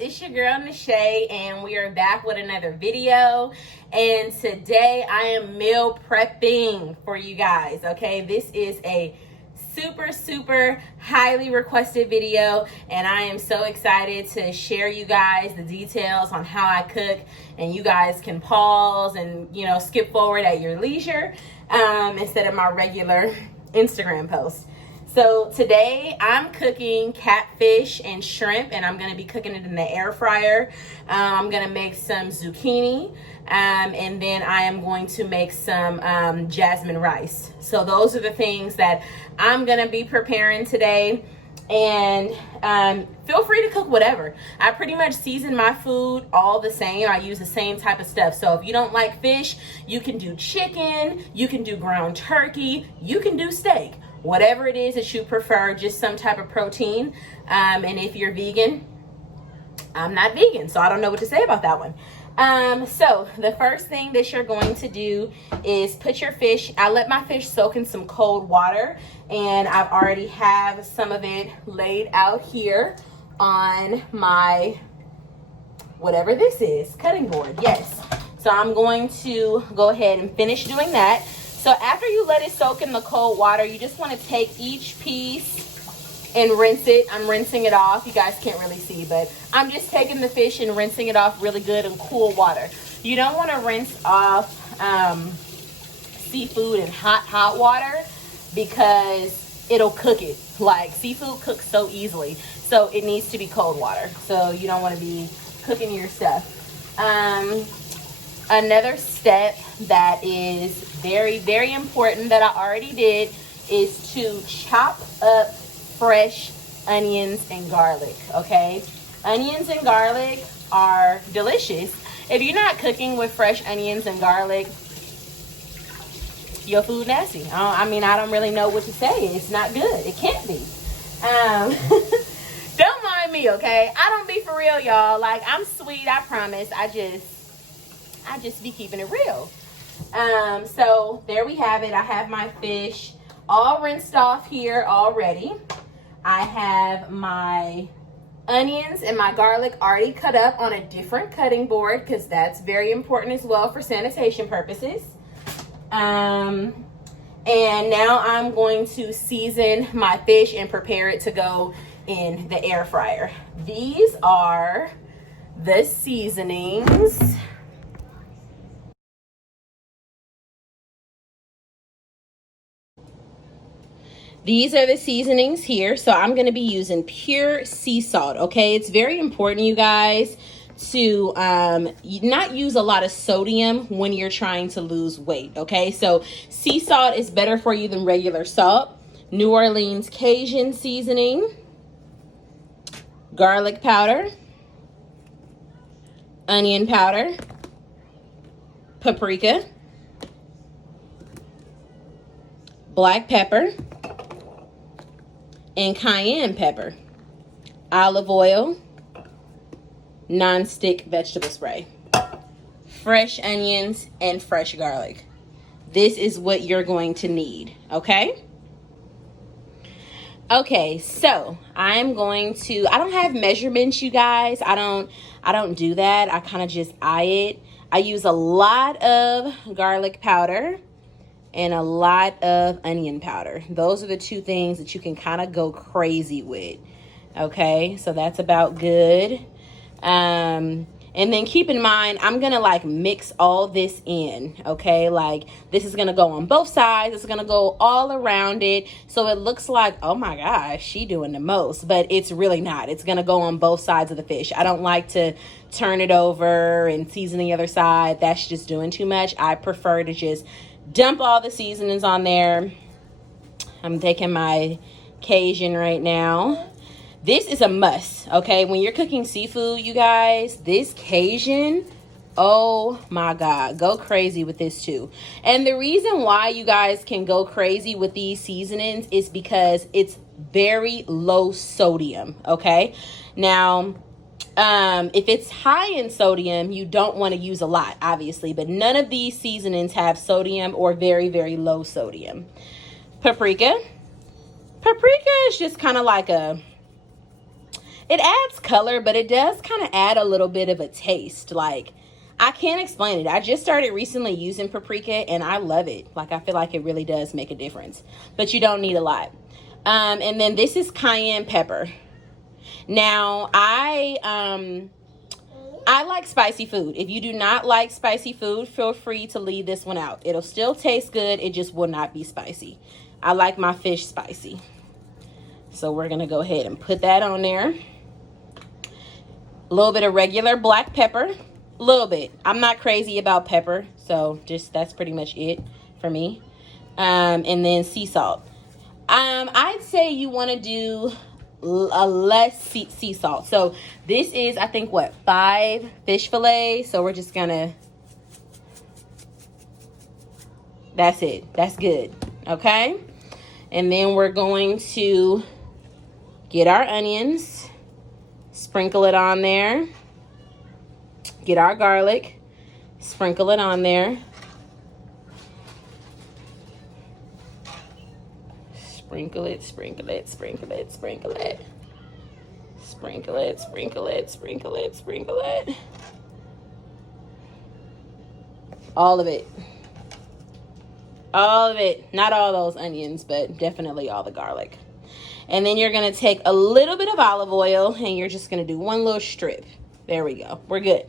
it's your girl Nishay, and we are back with another video. And today I am meal prepping for you guys. Okay, this is a super highly requested video, and I am so excited to share you guys the details on how I cook, and you guys can pause and skip forward at your leisure instead of my regular Instagram post. So today I'm cooking catfish and shrimp, and I'm going to be cooking it in the air fryer. I'm going to make some zucchini, and then I am going to make some jasmine rice. So those are the things that I'm going to be preparing today. And feel free to cook whatever. I pretty much season my food all the same. I use the same type of stuff. So if you don't like fish, you can do chicken, you can do ground turkey, you can do steak. Whatever it is that you prefer, just some type of protein. And if you're vegan, I'm not vegan, so I don't know what to say about that one. So the first thing that you're going to do is put your fish. I let my fish soak in some cold water, and I've already have some of it laid out here on my, whatever this is, cutting board. Yes. So I'm going to go ahead and finish doing that. So after you let it soak in the cold water, you just want to take each piece and rinse it. I'm rinsing it off. You guys can't really see, but I'm just taking the fish and rinsing it off really good in cool water. You don't want to rinse off seafood in hot water, because it'll cook it. Like, seafood cooks so easily, so it needs to be cold water. So you don't want to be cooking your stuff. Another step that is very important that I already did is to chop up fresh onions and garlic. Okay, onions and garlic are delicious. If you're not cooking with fresh onions and garlic, your food nasty. I don't really know what to say. It's not good. It can't be. Don't mind me, okay? I don't be for real, y'all. Like, I'm sweet, I promise. I just be keeping it real. So there we have it. I have my fish all rinsed off here already. I have my onions and my garlic already cut up on a different cutting board, because that's very important as well for sanitation purposes. And now I'm going to season my fish and prepare it to go in the air fryer. These are the seasonings. These are the seasonings here. So I'm going to be using pure sea salt. Okay, it's very important, you guys, to not use a lot of sodium when you're trying to lose weight. Okay, so sea salt is better for you than regular salt. New Orleans Cajun seasoning, garlic powder, onion powder, paprika, black pepper, and cayenne pepper, olive oil, non-stick vegetable spray, fresh onions, and fresh garlic. This is what you're going to need, okay? Okay, so I'm going to, I don't have measurements, you guys. I don't do that. I kind of just eye it. I use a lot of garlic powder and a lot of onion powder. Those are the two things that you can kind of go crazy with. Okay, so that's about good. And then keep in mind, I'm gonna like mix all this in. Okay, like this is gonna go on both sides. It's gonna go all around it, so it looks like, oh my gosh, she doing the most, but it's really not. It's gonna go on both sides of the fish. I don't like to turn it over and season the other side. That's just doing too much. I prefer to just dump all the seasonings on there. I'm taking my Cajun right now. This is a must, okay? When you're cooking seafood, you guys, this Cajun, oh my God, go crazy with this too. And the reason why you guys can go crazy with these seasonings is because it's very low sodium, okay? Now, if it's high in sodium, you don't want to use a lot, obviously, but none of these seasonings have sodium or very low sodium. Paprika. Paprika is just kind of like it adds color, but it does kind of add a little bit of a taste. Like, I can't explain it. I just started recently using paprika and I love it. Like, I feel like it really does make a difference, but you don't need a lot. And then this is cayenne pepper. Now, I like spicy food. If you do not like spicy food, feel free to leave this one out. It'll still taste good. It just will not be spicy. I like my fish spicy. So we're going to go ahead and put that on there. A little bit of regular black pepper. A little bit. I'm not crazy about pepper, so just that's pretty much it for me. And then sea salt. I'd say you want to do a less sea salt. So this is, I think, what, 5 fish fillets. So we're just gonna, that's it. That's good. Okay. And then we're going to get our onions, sprinkle it on there. Get our garlic, sprinkle it on there. Sprinkle it, sprinkle it, sprinkle it, sprinkle it. Sprinkle it, sprinkle it, sprinkle it, sprinkle it. All of it. All of it. Not all those onions, but definitely all the garlic. And then you're going to take a little bit of olive oil and you're just going to do one little strip. There we go. We're good.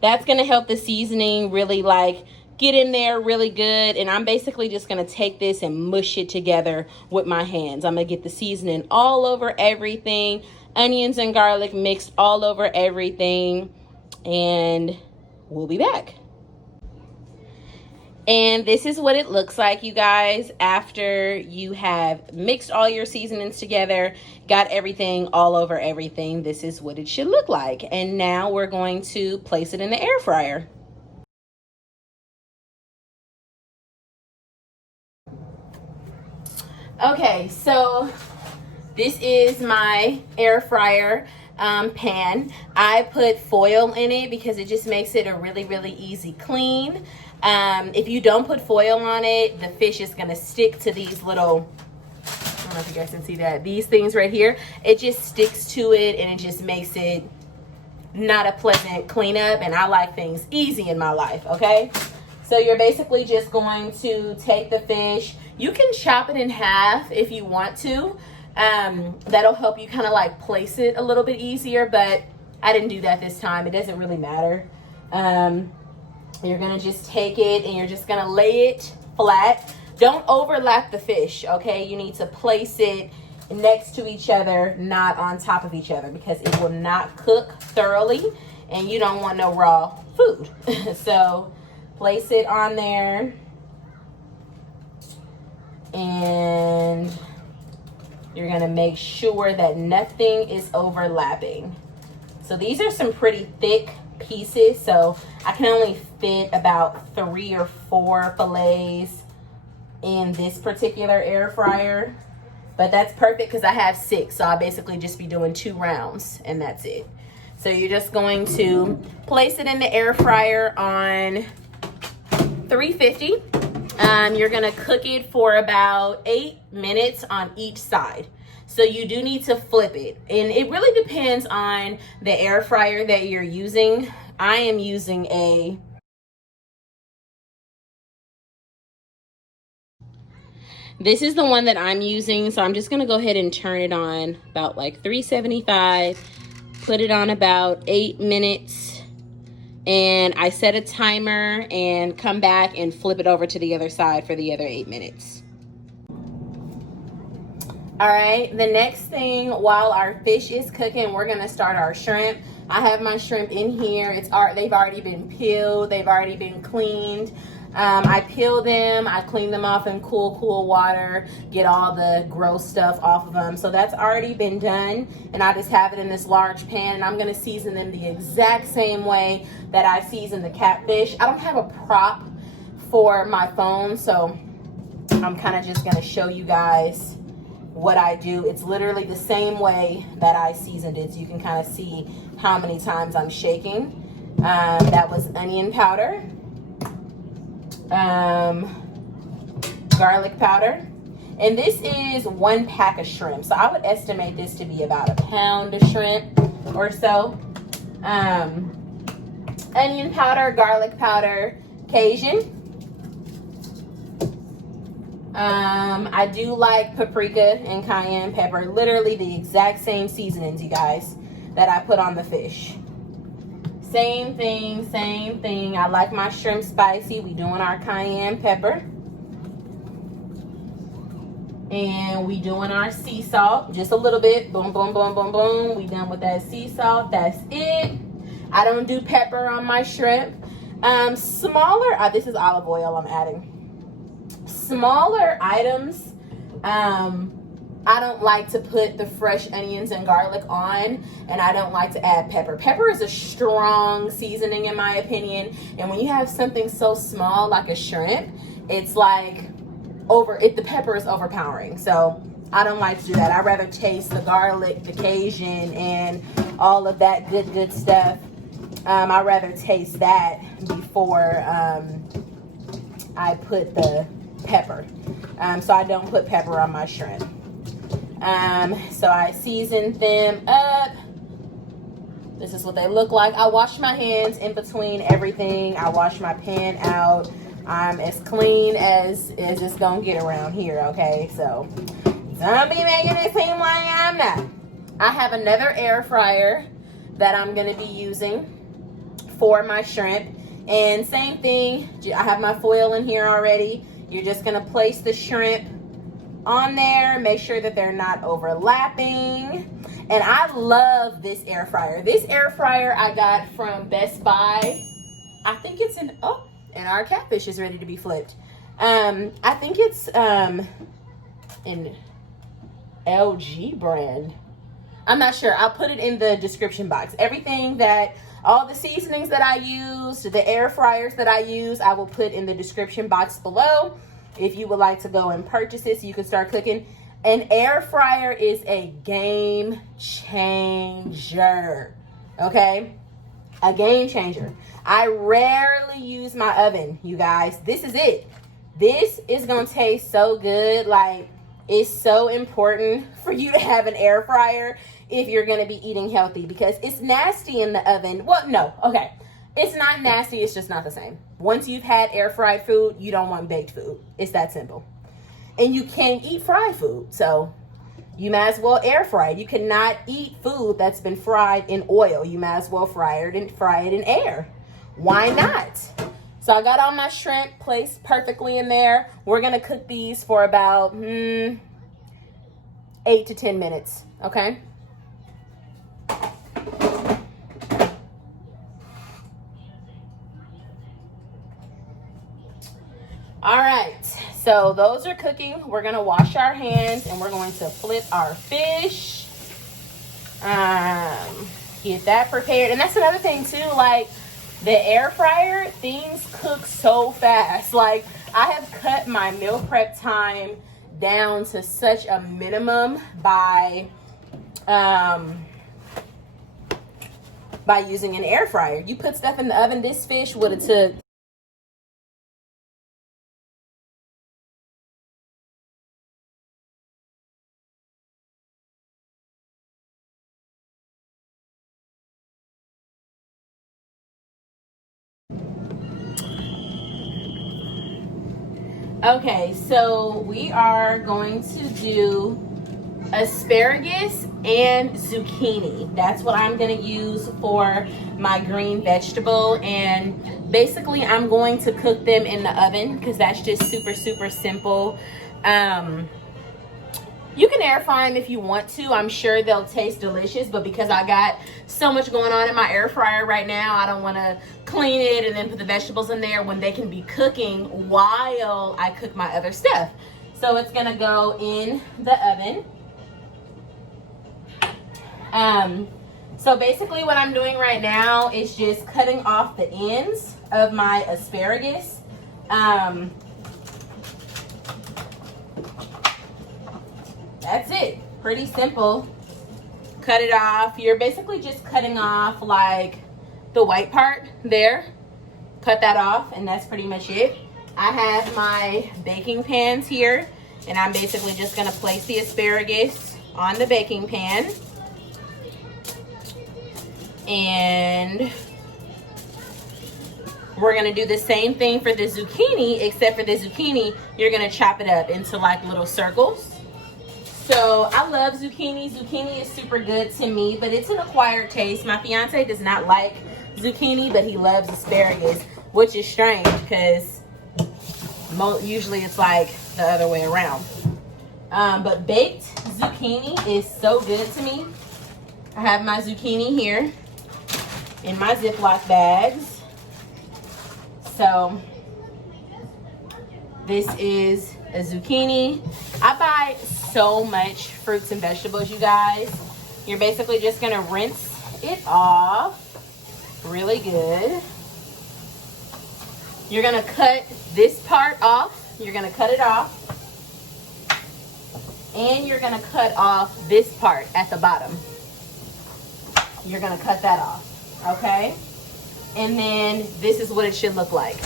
That's going to help the seasoning really like get in there really good. And I'm basically just going to take this and mush it together with my hands. I'm going to get the seasoning all over everything. Onions and garlic mixed all over everything. And we'll be back. And this is what it looks like, you guys, after you have mixed all your seasonings together, got everything all over everything. This is what it should look like. And now we're going to place it in the air fryer. Okay, so this is my air fryer pan. I put foil in it because it just makes it a really, really easy clean. If you don't put foil on it, the fish is going to stick to these little, I don't know if you guys can see that, these things right here. It just sticks to it and it just makes it not a pleasant cleanup. And I like things easy in my life, okay? So you're basically just going to take the fish. You can chop it in half if you want to. That'll help you kind of like place it a little bit easier, but I didn't do that this time. It doesn't really matter. You're gonna just take it and you're just gonna lay it flat. Don't overlap the fish, okay? You need to place it next to each other, not on top of each other, because it will not cook thoroughly and you don't want no raw food. So place it on there and you're gonna make sure that nothing is overlapping. So these are some pretty thick pieces, so I can only fit about 3 or 4 fillets in this particular air fryer, but that's perfect because I have 6, so I'll basically just be doing 2 rounds and that's it. So you're just going to place it in the air fryer on 350. You're gonna cook it for about 8 minutes on each side. So you do need to flip it. And it really depends on the air fryer that you're using. I am using a this is the one that I'm using. So I'm just gonna go ahead and turn it on about like 375, put it on about 8 minutes. And I set a timer and come back and flip it over to the other side for the other 8 minutes. All right, the next thing while our fish is cooking, we're gonna start our shrimp. I have my shrimp in here. They've already been peeled. They've already been cleaned. I peel them, I clean them off in cool water, get all the gross stuff off of them. So that's already been done. And I just have it in this large pan and I'm gonna season them the exact same way that I season the catfish. I don't have a prop for my phone, so I'm kind of just gonna show you guys what I do. It's literally the same way that I seasoned it. So you can kind of see how many times I'm shaking. That was onion powder, garlic powder, And this is 1 pack of shrimp. So I would estimate this to be about a pound of shrimp or so. Onion powder, garlic powder, Cajun. I do like paprika and cayenne pepper. Literally the exact same seasonings, you guys, that I put on the fish. Same thing, same thing. I like my shrimp spicy. We doing our cayenne pepper. And we doing our sea salt. Just a little bit. Boom, boom, boom, boom, boom. We done with that sea salt. That's it. I don't do pepper on my shrimp. Smaller, this is olive oil I'm adding. Smaller items, I don't like to put the fresh onions and garlic on, and I don't like to add pepper. Pepper is a strong seasoning in my opinion, and when you have something so small like a shrimp, it's like the pepper is overpowering. So I don't like to do that. I'd rather taste the garlic, the Cajun, and all of that good stuff. I'd rather taste that before I put the pepper. So I don't put pepper on my shrimp. So I seasoned them up. This is what they look like. I wash my hands in between everything. I wash my pan out. I'm as clean as it's gonna get around here, okay? So don't be making it seem like I'm not. I have another air fryer that I'm gonna be using for my shrimp. And same thing, I have my foil in here already. You're just gonna place the shrimp on there, make sure that they're not overlapping. And I love this air fryer. This air fryer I got from Best Buy. I think it's and our catfish is ready to be flipped. I think it's an LG brand. I'm not sure. I'll put it in the description box. All the seasonings that I used, the air fryers that I use, I will put in the description box below. If you would like to go and purchase this, you can start cooking. An air fryer is a game changer, okay? A game changer. I rarely use my oven, you guys. This is it. This is gonna taste so good. Like, it's so important for you to have an air fryer if you're gonna be eating healthy, because it's nasty in the oven. Well, no, okay. It's not nasty, it's just not the same. Once you've had air fried food, you don't want baked food. It's that simple. And you can't eat fried food, so you might as well air fry it. You cannot eat food that's been fried in oil. You might as well fry it in air. Why not? So I got all my shrimp placed perfectly in there. We're gonna cook these for about 8 to 10 minutes, okay? All right, so those are cooking. We're gonna wash our hands and we're going to flip our fish. Get that prepared. And that's another thing too, like the air fryer, things cook so fast. Like, I have cut my meal prep time down to such a minimum by using an air fryer. You put stuff in the oven, this fish would have took Okay, so we are going to do asparagus and zucchini. That's what I'm going to use for my green vegetable. And basically, I'm going to cook them in the oven because that's just super simple. You can air fry them if you want to. I'm sure they'll taste delicious, but because I got so much going on in my air fryer right now, I don't want to clean it and then put the vegetables in there when they can be cooking while I cook my other stuff. So it's gonna go in the oven. So basically what I'm doing right now is just cutting off the ends of my asparagus. That's it. Pretty simple. Cut it off. You're basically just cutting off like the white part there. Cut that off, and that's pretty much it. I have my baking pans here, And I'm basically just gonna place the asparagus on the baking pan. And we're gonna do the same thing for the zucchini, except for the zucchini, you're gonna chop it up into like little circles. So I love zucchini. Zucchini is super good to me, but it's an acquired taste. My fiance does not like zucchini, but he loves asparagus, which is strange because usually it's like the other way around. But baked zucchini is so good to me. I have my zucchini here in my Ziploc bags. So this is a zucchini. I buy so much fruits and vegetables, you guys. You're basically just gonna rinse it off really good. You're gonna cut this part off. You're gonna cut it off. And you're gonna cut off this part at the bottom. You're gonna cut that off, okay? And then this is what it should look like.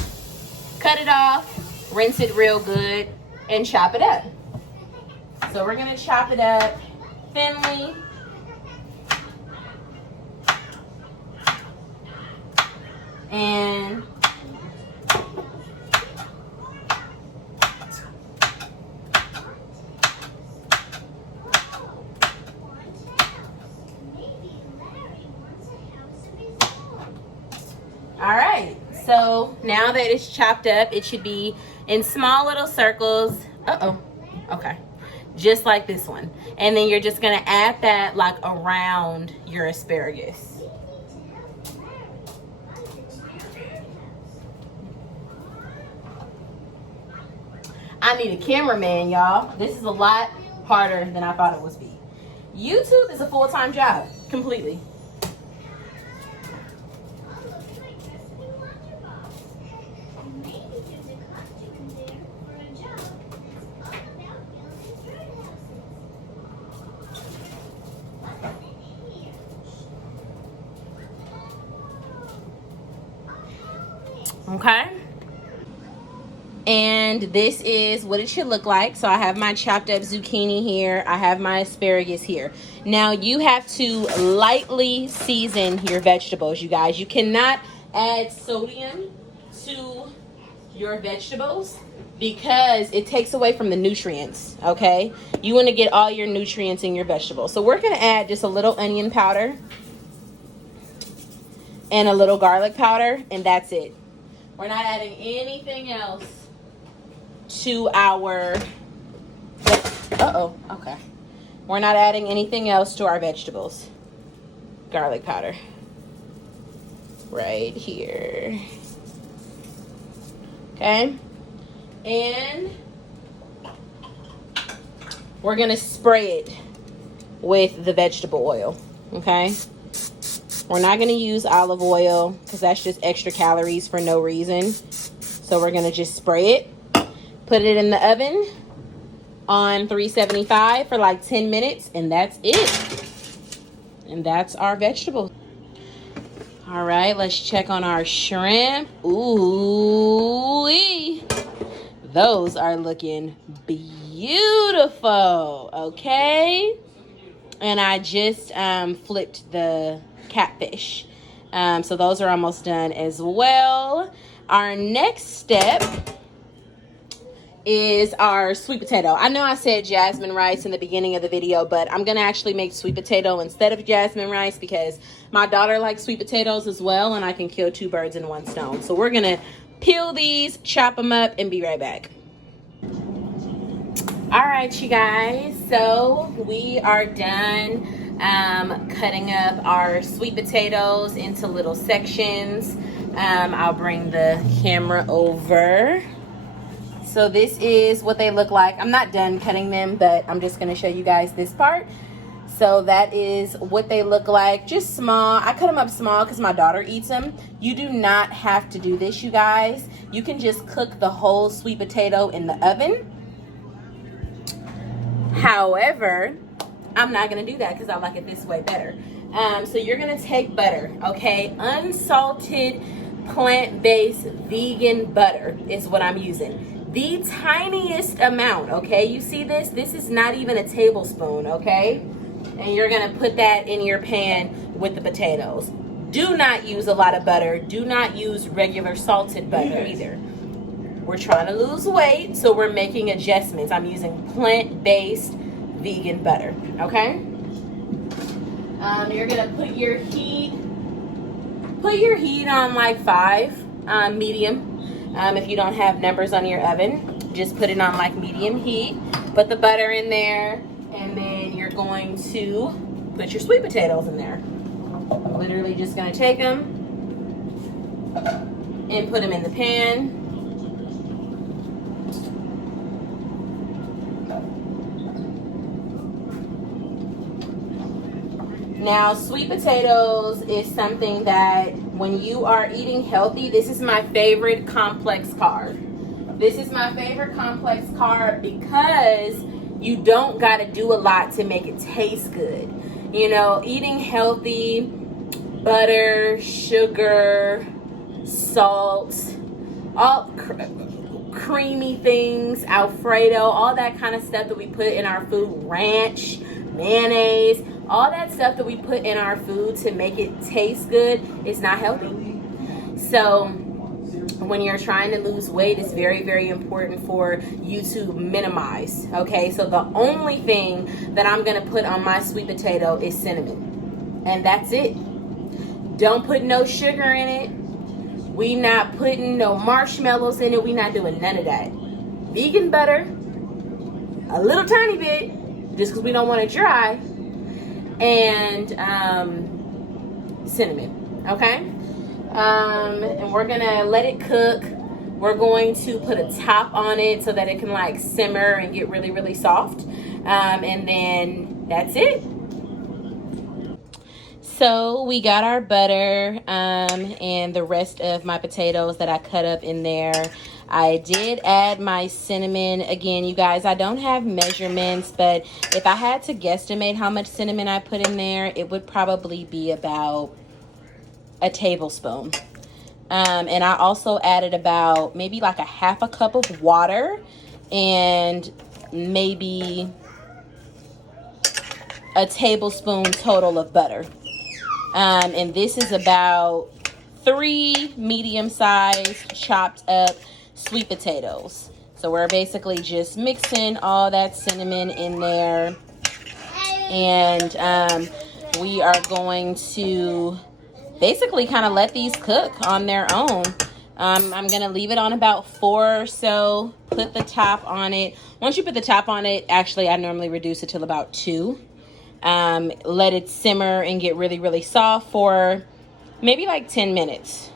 Cut it off, rinse it real good, and chop it up. So we're gonna chop it up thinly. And all right, so now that it's chopped up, it should be in small little circles. Okay. Just like this one. And then you're just gonna add that like around your asparagus. I need a cameraman, y'all. This is a lot harder than I thought it would be. YouTube is a full-time job, completely. Okay, and this is what it should look like. So I have my chopped up zucchini here. I have my asparagus here. Now you have to lightly season your vegetables, you guys. You cannot add sodium to your vegetables because it takes away from the nutrients, okay? You want to get all your nutrients in your vegetables. So we're going to add just a little onion powder and a little garlic powder, and that's it. We're not adding anything else to our, okay. We're not adding anything else to our vegetables. Garlic powder. Right here. Okay. And we're gonna spray it with the vegetable oil, okay? We're not going to use olive oil because that's just extra calories for no reason. So we're going to just spray it, put it in the oven on 375 for like 10 minutes, and that's it. And that's our vegetables. All right, let's check on our shrimp. Ooh-wee. Those are looking beautiful, okay? And I just flipped the catfish. So those are almost done as well. Our next step is our sweet potato. I know I said jasmine rice in the beginning of the video, but I'm gonna actually make sweet potato instead of jasmine rice because my daughter likes sweet potatoes as well, and I can kill two birds in one stone. So we're gonna peel these, chop them up, and be right back. All right, you guys, so we are done cutting up our sweet potatoes into little sections. I'll bring the camera over. So this is what they look like. I'm not done cutting them, but I'm just going to show you guys this part. So that is what they look like, just small. I cut them up small because my daughter eats them. You do not have to do this, you guys. You can just cook the whole sweet potato in the oven. However, I'm not gonna do that because I like it this way better. So you're gonna take butter, okay? Unsalted, plant-based, vegan butter is what I'm using. the tiniest amount, okay? You see this? This is not even a tablespoon, okay? And you're gonna put that in your pan with the potatoes. Do not use a lot of butter. Do not use regular salted butter either. We're trying to lose weight, so we're making adjustments. I'm using plant-based vegan butter, okay? You're gonna put your heat on like 5, medium. If you don't have numbers on your oven, just put it on like medium heat. Put the butter in there, and then you're going to put your sweet potatoes in there. Literally just gonna take them and put them in the pan. Now, sweet potatoes is something that when you are eating healthy, this is my favorite complex carb. This is my favorite complex carb because you don't got to do a lot to make it taste good. You know, eating healthy, butter, sugar, salt, all creamy things, Alfredo, all that kind of stuff that we put in our food, ranch, mayonnaise, all that stuff that we put in our food to make it taste good is not healthy. So when you're trying to lose weight, it's very, very important for you to minimize, okay? So the only thing that I'm gonna put on my sweet potato is cinnamon, and that's it. Don't put no sugar in it. We not putting no marshmallows in it. We not doing none of that. Vegan butter, a little tiny bit, just because we don't want it dry, and cinnamon, okay? And we're gonna let it cook. We're going to put a top on it so that it can like simmer and get really, really soft. And then that's it. So we got our butter and the rest of my potatoes that I cut up in there. I did add my cinnamon. Again, you guys, I don't have measurements, but if I had to guesstimate how much cinnamon I put in there, it would probably be about a tablespoon. And I also added about maybe like a half a cup of water and maybe a tablespoon total of butter. And this is about 3 medium-sized chopped up sweet potatoes. So we're basically just mixing all that cinnamon in there. And we are going to basically kind of let these cook on their own. I'm going to leave it on about 4 or so. Put the top on it. Once you put the top on it, actually, I normally reduce it till about 2. Let it simmer and get really, really soft for maybe like 10 minutes.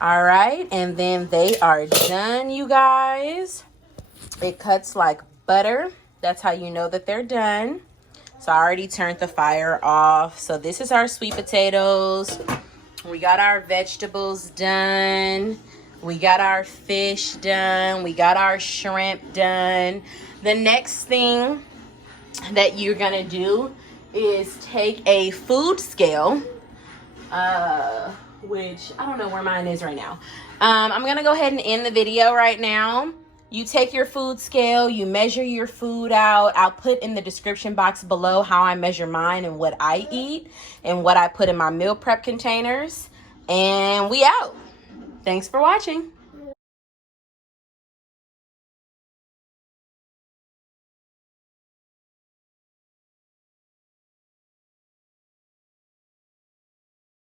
All right, and then they are done, you guys. It cuts like butter. That's how you know that they're done. So I already turned the fire off. So this is our sweet potatoes. We got our vegetables done. We got our fish done. We got our shrimp done. The next thing that you're gonna do is take a food scale, which I don't know where mine is right now. I'm gonna go ahead and end the video right now. You take your food scale, you measure your food out. I'll put in the description box below how I measure mine and what I eat and what I put in my meal prep containers. And we out. Thanks for watching.